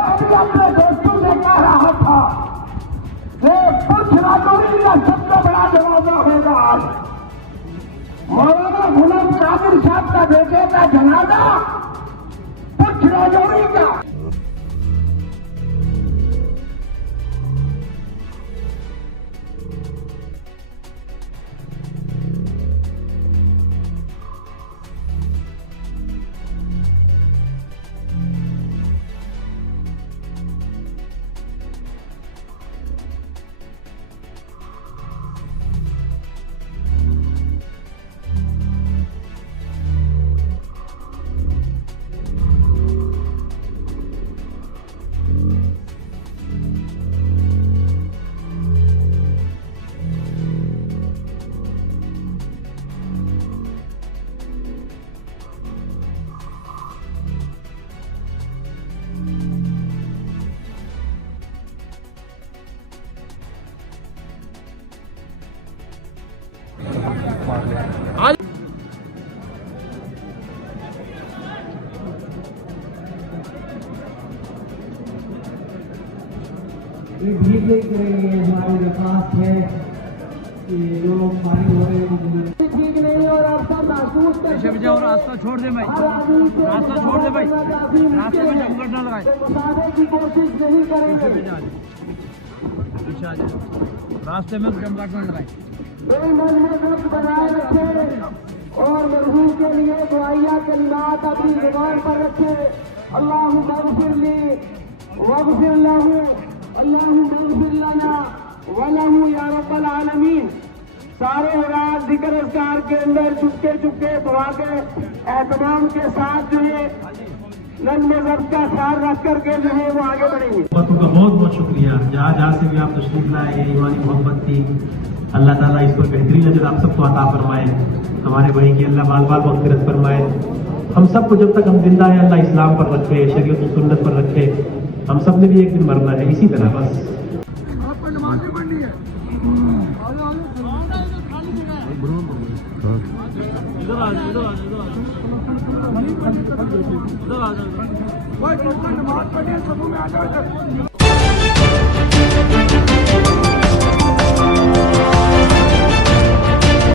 अभी अपने दोस्तों से कह रहा था कि कुछ राजौरी का सबसे बड़ा जनाजा होगा आज। मौलाना गुलाम कादिर साहब का बेटे का जनाजा कुछ राजौरी का। ये भीग नहीं हमारे दरखास्त है कि लोग पानी हो रहे हैं ठीक नहीं और रास्ता महसूस कर और रास्ता छोड़ दे भाई, रास्ता छोड़ दे भाई, रास्ते में जमघट ना लगाए, बताने की कोशिश नहीं करेंगे। पीछे आ जाए, रास्ते में जमघट ना लगाए। वक्त बनाए रखे और मरहूम के लिए दुआया कलिमात अपनी जुबान पर रखे। अल्लाहु मग़फ़िर ली वग़फ़िर लहू, अल्लाहु मग़फ़िर लना वलहू या रब्बल आलमीन। सारे रात जिक्र अस्कार के अंदर चुपके चुपके दुआ के एहतमाम के साथ जो है नज़र का ख्याल रख करके जो है वो आगे बढ़ेंगे। का बहुत बहुत शुक्रिया, जहाँ जहाँ से भी आप तशरीफ लाए, ये ईमानी मोहब्बत थी। अल्लाह ताला इस पर बेहतरीन अजर आप सबको अता फरमाए। हमारे भाई की अल्लाह बाल बाल मग़फ़िरत फरमाए। हम सबको जब तक हम जिंदा है अल्लाह इस्लाम पर रखे, शरीयत और सुन्नत पर रखे। हम सब ने भी एक दिन मरना है, इसी तरह बस। इधर आ जाओ।